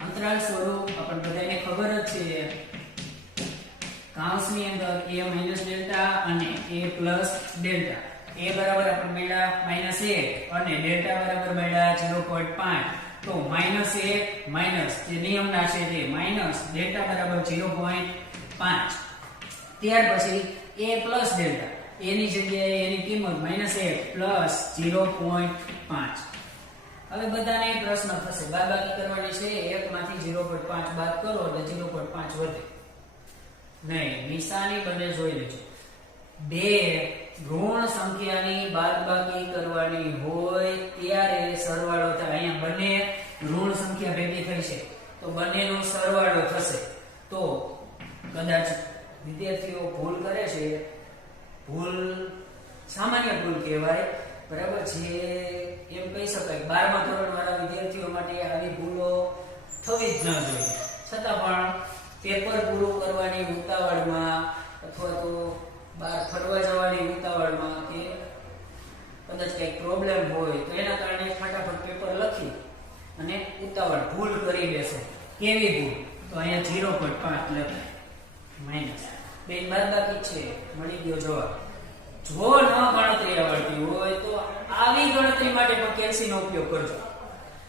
અંતરાલ સ્વરૂપ આપણને બધાને ખબર જ છે. કૌંસની અંદર a માઈનસ ડેલ્ટા અને a પ્લસ ડેલ્ટા. a બરાબર આપણે મળ્યા -1 અને ડેલ્ટા બરાબર મળ્યા 0.5. તો -1 માઈનસ જે નિયમના છે તે માઈનસ ડેલ્ટા બરાબર 0.5. ત્યાર પછી a પ્લસ ડેલ્ટા, a ની જગ્યાએ એની કિંમત -1 પ્લસ 0.5. હવે બધાને પ્રશ્ન થશે, બાદબાકી કરવાની છે, 1 માંથી 0.5 બાદ કરો એટલે 0.5 વધે નહીં. નિશાની બંને જોઈ લેજો. બે ઋણ સંખ્યાની બાદબાકી કરવાની હોય ત્યારે સરવાળો થાય. અહીંયા બંને ઋણ સંખ્યા ભેગી થઈ છે તો બંનેનો સરવાળો થશે. તો કદાચ વિદ્યાર્થીઓ ભૂલ કરે છે, ભૂલ સામાન્ય ભૂલ કહેવાય બરાબર છે, એમ કહી શકાય. 12મા ધોરણ વાળા વિદ્યાર્થીઓ માટે આવી ભૂલો થવી જ ન જોઈએ. છતાં પણ પેપર પૂરું કરવાની ઉતાવળમાં અથવા તો બહાર ફરવા જવાની ઉતાવળમાં કે કદાચ કંઈક પ્રોબ્લેમ હોય તો એના કારણે ફટાફટ પેપર લખી અને ઉતાવળ ભૂલ કરી દેશો. કેવી ભૂલ? તો અહીંયા 0.5 લખાય માઈનસ. બેન બાદબાકી છે, મળી ગયો જવાબ. જો ન ગણતરી આવડતી હોય તો આવી ગણતરી માટે પણ કેલ્સી નો ઉપયોગ કરજો.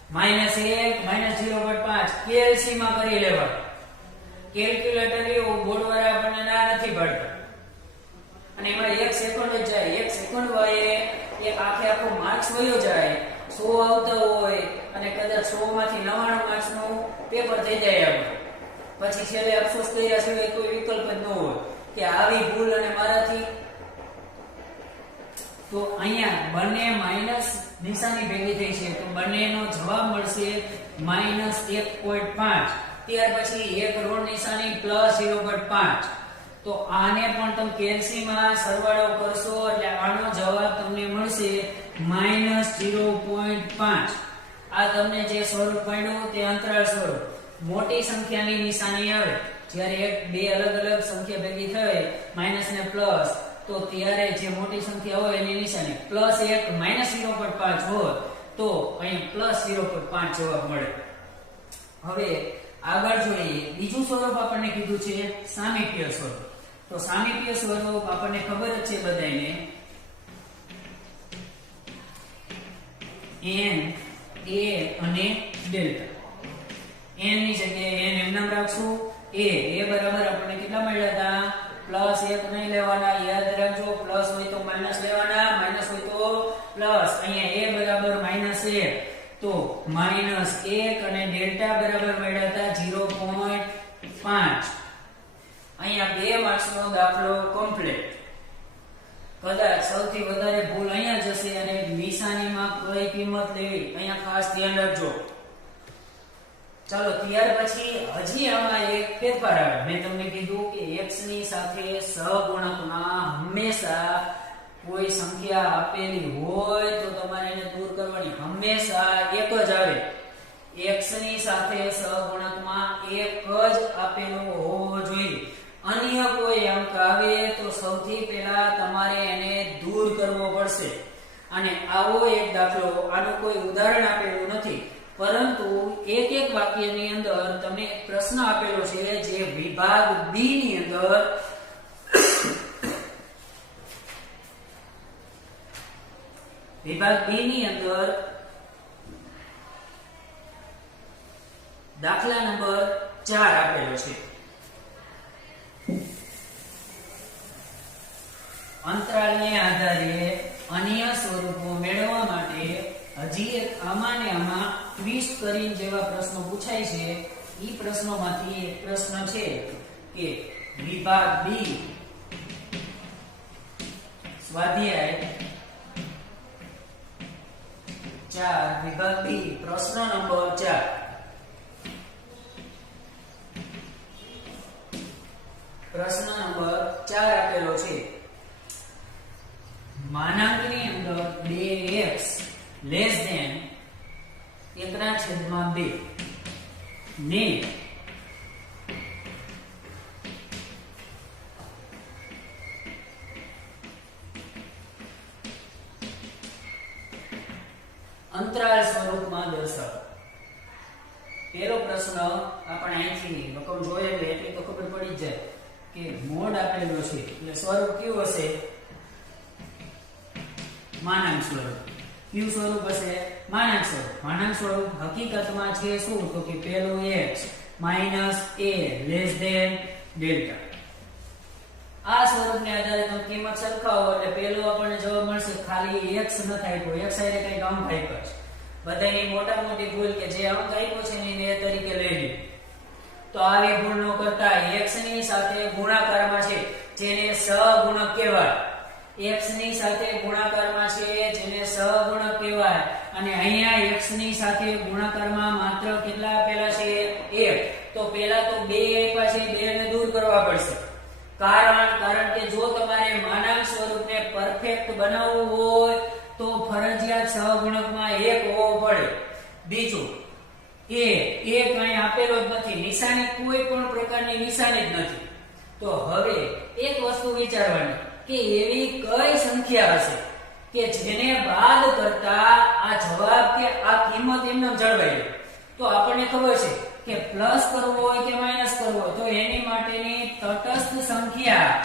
-1 -0.5 કેલ્સી માં કરી લેવા. કેલ્ક્યુલેટર એવું બોર્ડ વાળા આપણને ના નથી પાડતા, અને એમાં 1 સેકન્ડ જ જાય. 1 સેકન્ડ વાળે એક આખો માર્ક્સ વયો જાય. 100 આવતા હોય અને કદાચ 100 માંથી 99 માર્ક્સ નું પેપર થઈ જાય. પછી છેલ્લે અફસોસ કર્યા સિવાય કોઈ વિકલ્પ જ ન હોય કે આવી ભૂલ અને મારાથી. તો અહીંયા બંને માઈનસ નિશાની ભેગી થઈ છે તો બંનેનો જવાબ મળશે -1.5. ત્યાર પછી એક ઋણ નિશાની પ્લસ 0.5. તો આને પણ તમે કેલ્સીમાં સરવાળો કરશો એટલે આનો જવાબ તમને મળશે -0.5. આ તમને જે સ્વરૂપ મળ્યું તે અંતરાલ સ્વરૂપ. મોટી સંખ્યાની નિશાની આવે જ્યારે બે અલગ અલગ સંખ્યા ભેગી થાય માઈનસ ને પ્લસ, તો ત્યારે જે મોટી સંખ્યા હોય એની નિશાની +1 -0.5 હોય તો અહીં +0.5 જવાબ મળે. હવે આગળ જોઈએ બીજું સ્વરૂપ આપણને કીધું છે સામીપ્ય સ્વરૂપ. તો સામીપ્ય સ્વરૂપ આપણને ખબર જ છે બધાને n a અને ડેલ્ટા. n ની જગ્યાએ n એમ નામ રાખશું. a બરાબર આપણને કેટલા મળ્યા હતા? પ્લસ 1 નહીં લેવાના, યાદ રાખજો. પ્લસ હોય તો માઈનસ લેવાના, માઈનસ હોય તો પ્લસ. અહીંયા a બરાબર -1 તો -1 અને ડેલ્ટા બરાબર મળ્યા હતા 0.5. અહીંયા 2 માર્ક્સનો દાખલો કમ્પ્લીટ. કદાચ સૌથી વધારે ભૂલ અહીંયા જશે અને નિશાનીમાં કઈ કિંમત લેવી અહીંયા ખાસ ધ્યાન રાખજો. ચાલો ત્યાર પછી હજી આમાં એક ફેરફાર આવે. મેં તમને કીધું કે x ની સાથે સહગુણકમાં હંમેશા કોઈ સંખ્યા આપેલી હોય તો તમારે એને દૂર કરવાની. હંમેશા એક જ આવે. x ની સાથે સહગુણકમાં એક જ આપેલો હોવો જોઈએ. અન્ય કોઈ અંક આવે તો સૌથી પહેલા તમારે એને દૂર કરવો પડશે. અને આવો એક દાખલો, આનું કોઈ ઉદાહરણ આપેલું નથી, પરંતુ એક વાક્યની અંદર તમને એક પ્રશ્ન આપેલો છે જે વિભાગ બી ની અંદર દાખલા નંબર 4 આપેલો છે. અંતરાલને આધારે અન્ય સ્વરૂપો મેળવવા માટે હજી એક આમાં ને આમાં ટ્વિસ્ટ કરીને જેવા પ્રશ્નો પૂછાય છે. ઈ પ્રશ્નોમાંથી એક પ્રશ્ન છે કે વિભાગ બી સ્વાધ્યાય 4 વિભાગ બી પ્રશ્ન નંબર 4. પ્રશ્ન નંબર 4 આપેલો છે. માનાંકની અંદર 2x લેસ ધેન 1/2 ને અંતરાલ સ્વરૂપમાં દર્શાવો. પહેલો પ્રશ્ન આપણે અહીંથી રકમ જોઈએ એટલે એટલી તો ખબર પડી જ જાય કે મોડ આપેલો છે એટલે સ્વરૂપ કયું હશે? માનાંક સ્વરૂપ. કયું સ્વરૂપ હશે? માનાંક સ્વરૂપ. માનાંક સ્વરૂપ હકીકતમાં છે શું? તો કે પેલું x minus a less than delta. આ સ્વરૂપને આધારે તમે કિંમત સરખાવો એટલે પેલો આપણને જવાબ મળશે ખાલી x ન થાય તો x સાથે કઈ અંક આપ્યો છે. બધાની મોટા મોટી ભૂલ કે જે અંક આપ્યો છે એને એ તરીકે લઈ લે. તો આવી ભૂલ ન કરતા x ની સાથે ગુણાકારમાં છે જેને સહગુણક કહેવાય. x ની સાથે ગુણાકારમાં છે જેને સહગુણક કહેવાય. અને અહીંયા x ની સાથે ગુણાકારમાં માત્ર કેટલા આપેલા છે? 1. તો પહેલા તો 2 આપ્યા છે, 2 ને દૂર કરવા પડશે. કારણ કે જો તમારે માનાંક સ્વરૂપને પરફેક્ટ બનાવવું હોય તો ફરજિયાત સહગુણકમાં 1 હોવો પડે. બીજું એ કઈ આપેલો જ નથી, નિશાની કોઈ પણ પ્રકારની નિશાની જ નથી. તો હવે એક વસ્તુ વિચારવાની કે એવી કઈ સંખ્યા હશે કે જેને બાદ કરતા આ જવાબ કે આ કિંમત એમને જળવાઈ રહે. તો આપણને ખબર છે કે પ્લસ કરવો હોય કે માઈનસ કરવો હોય તો એની માટેની તટસ્થ સંખ્યા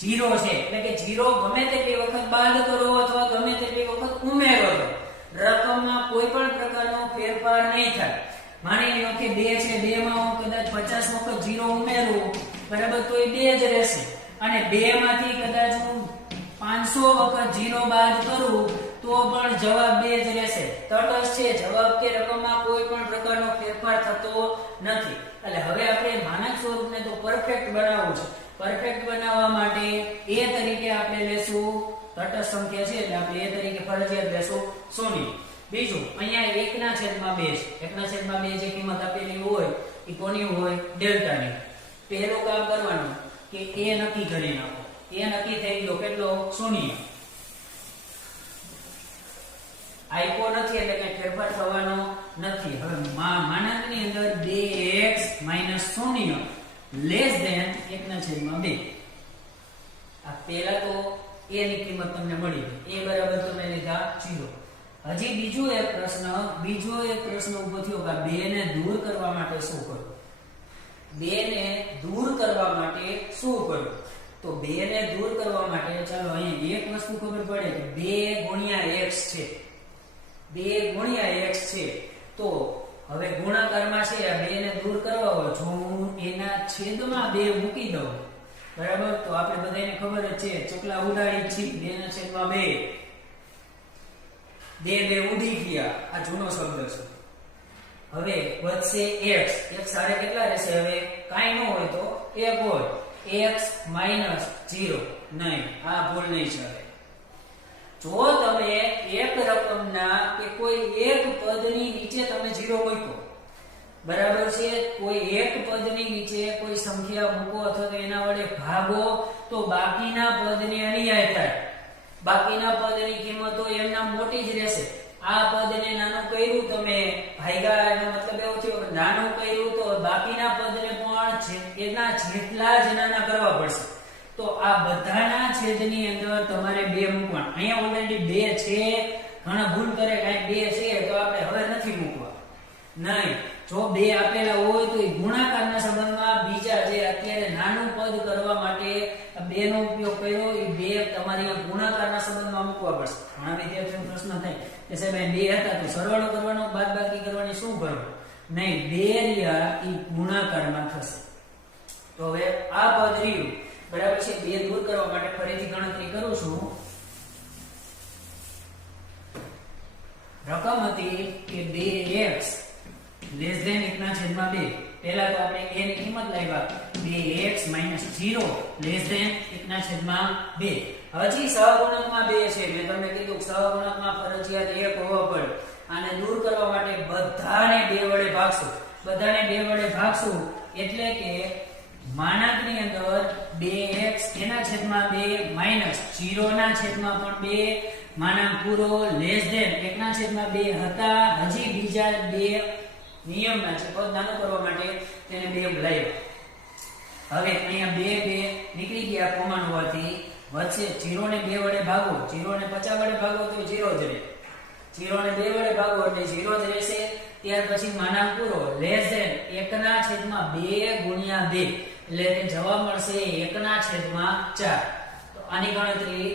0 છે. એટલે કે 0 ગમે તેટલી વખત બાદ કરો અથવા ગમે તેટલી વખત ઉમેરો તો રકમમાં કોઈ પણ પ્રકારનો ફેરફાર નહીં થાય. માની લો કે 2 છે, 2 માં હું કદાચ 50 વખત 0 ઉમેરું બરાબર તો એ 2 જ રહેશે. અને 2 માંથી કદાચ હું 500 વખત 0 બાદ કરું તો પણ જવાબ 2 જ રહેશે. તટસ્થ છે, જવાબ કે રકમમાં કોઈ પણ પ્રકારનો ફેરફાર થતો નથી. એટલે હવે આપણે માનક સ્વરૂપને તો પરફેક્ટ બનાવવું છે. પરફેક્ટ બનાવવા માટે a તરીકે આપણે લેશું તટસ્થ સંખ્યા છે એટલે આપણે a તરીકે ફરજિયાત લેશું 0. બીજું અહીંયા 1/2 છે. 1/2 જે કિંમત આપેલી હોય એ કોની હોય? ડેલ્ટાની. પહેલું કામ કરવાનું કે a નક્કી કરી નાખો. a નક્કી થઈ ગયો કેટલો? 0. આપ્યો નથી એટલે કઈ ફેરફાર થવાનો નથી. હવે માનાંકની અંદર 2x - 0 લેસ ધેન 1/2. આ પહેલા તો a ની કિંમત તમને મળી ગઈ. a બરાબર તમે લીધા 0. હજી બીજો એક પ્રશ્ન ઉભો થયો કે 2 ને દૂર કરવા માટે શું કરવું? 2 ને દૂર કરવા માટે શું કરવું? તો 2 ને દૂર કરવા માટે ચાલો અહીંયા એક વસ્તુ ખબર પડે કે 2 ગુણ્યા x છે. 2 ગુણ્યા x છે. તો હવે ગુણાકારમાં છે આ 2 ને દૂર કરવા હોય જો હું એના છેદમાં 2 મૂકી દઉં, બરાબર, તો આપણે બધાને ખબર જ છે ચકલા ઉડાડી છે 2 ના છેદમાં 2. 2 ઉડી ગયા, આ જૂનો શબ્દ છે. હવે વધશે x. x સારે કેટલા રહેશે? હવે કાઈ ન હોય તો 1 હોય. x - 0 નહીં, આ ભૂલ નહીં ચાલે. જો તમે એક રકમના કે કોઈ એક પદની નીચે તમે 0 મૂકો, બરાબર છે, કોઈ એક પદની નીચે કોઈ સંખ્યા મૂકો અથવા તો એના વડે ભાગો તો બાકીના પદને અન્યાય થાય. બાકીના પદની કિંમતો એમના મોટી જ રહેશે. આ પદને નાનું કર્યું તમે ભાગ્યા, એનો મતલબ એવો થયો કે નાનું કર્યું તો બાકીના પદને પણ એના જેટલા જ નાના કરવા પડશે. તો આ બધાના છેદની અંદર તમારે 2 મૂકવાના. અહીંયા ઓલરેડી 2 છે, ઘણા ભૂલ કરે કાંઈ 2 છે તો આપણે હવે નથી મૂકવા. નહીં, જો 2 આપેલા હોય તો એ ગુણાકારના સંબંધમાં બીજા જે અત્યારે નાનું પદ કરવા માટે 2 નો ઉપયોગ કર્યો, એ 2 તમારે ગુણાકારના સંબંધમાં મૂકવા પડશે. ઘણા વિદ્યાર્થીઓનો પ્રશ્ન થાય કે સાહેબ 2 હતા તો સરવાળો કરવાનો, બાદબાકી કરવાની, શું કરવું? નહીં, 2 રહ્યા એ ગુણાકારમાં થશે. તો હવે આ પદ રહ્યું, બરાબર છે. 2 દૂર કરવા માટે ફરીથી ગણતરી કરું છું. રકમ હતી કે 2x લેસ ધેન 1/2. પહેલા તો આપણે a ની કિંમત લાવ્યા 2x - 0 લેસ ધેન 1/2. હજી સહગુણકમાં 2 છે. મેં તમને કીધું સહગુણકમાં ફરજિયાત 1 હોવો પડે. આને દૂર કરવા માટે બધાને 2 વડે ભાગશું. બધાને 2 વડે ભાગશું એટલે કે માનાંકની અંદર 2x એના છેદમાં 2 માઈનસ 0 ના છેદમાં પણ 2 માનાંક પૂરો લેસ ધેન 1/2 હતા. હજી બીજા 2 નિયમના છે, પદ નાનું કરવા માટે તેને 2 લાવ્યા. હવે અહીંયા 2 નીકળી ગયા કોમન હોવાથી વચ્ચે 0 ને 2 વડે ભાગો, 0 ને 50 વડે ભાગો તો 0 જ રહે. 0 ને 2 વડે ભાગો એટલે 0 જ રહેશે. ત્યાર પછી માનાંક પૂરો લેસ ધેન 1/2 ગુણ્યા 2 એટલે જવાબ મળશે 1/4. તો આની ગણતરી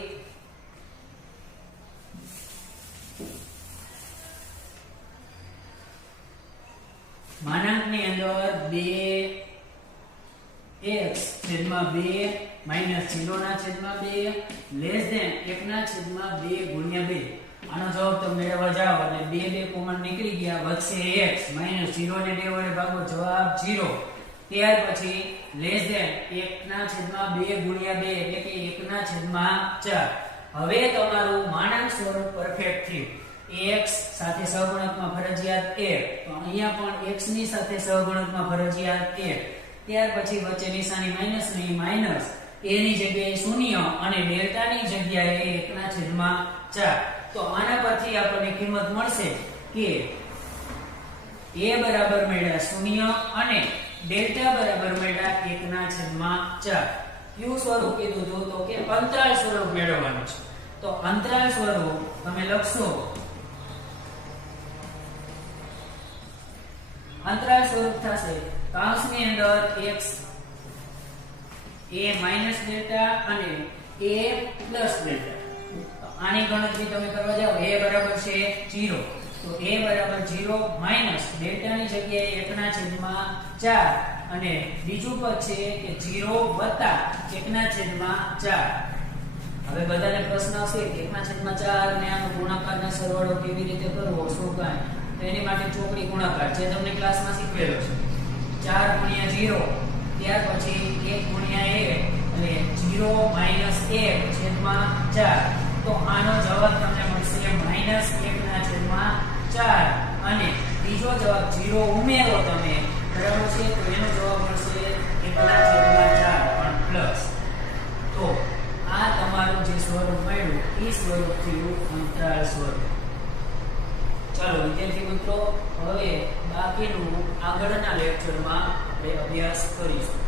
માનાંકની અંદર 2x છેદમાં 2 માઈનસ 0/2 લેસ ધેન 1/2 ગુણ્યા 2. આનો જવાબ તમે મેળવવા જાવ એટલે 2 કોમન નીકળી ગયા, વધશે x માઈનસ 0 ને 2 વડે ભાગો, જવાબ 0. ત્યાર પછી લેસ ધેન 1/2 ગુણ્યા 2 એટલે કે 1/4. હવે તમારું માનાંક સ્વરૂપ પરફેક્ટ થયું. x સાથે સહગુણકમાં ફરજિયાત 1, તો અહીંયા પણ x ની સાથે સહગુણકમાં ફરજિયાત 1. ત્યાર પછી વચ્ચે નિશાની માઈનસ ની, માઈનસ a ની જગ્યાએ 0 અને ડેલ્ટા ની જગ્યાએ 1/4. તો આના પરથી આપણને કિંમત મળશે કે a બરાબર મળ્યા 0 અને ડેલ્ટા બરાબર મળ્યા 1/4. કયું સ્વરૂપ કીધું હતું તો કે અંતરાલ સ્વરૂપ મેળવવાનું છે. તો અંતરાલ સ્વરૂપ તમે લખશો, અંતરાલ સ્વરૂપ થશે કૌંસની અંદર x a માઈનસ ડેલ્ટા અને a પ્લસ ડેલ્ટા. આની ગણતરી તમે કરવા જાઓ a બરાબર છે 0, તો a બરાબર 0 માઈનસ ડેલ્ટા ની જગ્યાએ 1/4 અને બીજું પદ છે કે 0 વત્તા 1/4. હવે બધાને પ્રશ્ન હશે કે 1/4 ને આનો ગુણાકાર ને સરવાળો કેવી રીતે કરવો, શું કાંઈ, તો એની માટે ચોકડી ગુણાકાર જે તમને ક્લાસમાં શીખવેલો છે. 4 ગુણ્યા 0, ત્યાર પછી 1 ગુણ્યા 1 એટલે 0 માઈનસ 1 છેદમાં 4. તો આનો જવાબ તમને મળશે માઈનસ 1/4 અને બીજો જવાબ 0 ઉમેરો તમે, બરાબર છે, તો એનો જવાબ મળશે 1/4 પણ પ્લસ. તો આ તમારું જે સ્વરૂપ મળ્યું એ સ્વરૂપ થયું અંતરાલ સ્વરૂપ. ચાલો વિદ્યાર્થી મિત્રો, હવે બાકીનું આગળના લેક્ચરમાં આપણે અભ્યાસ કરીશું.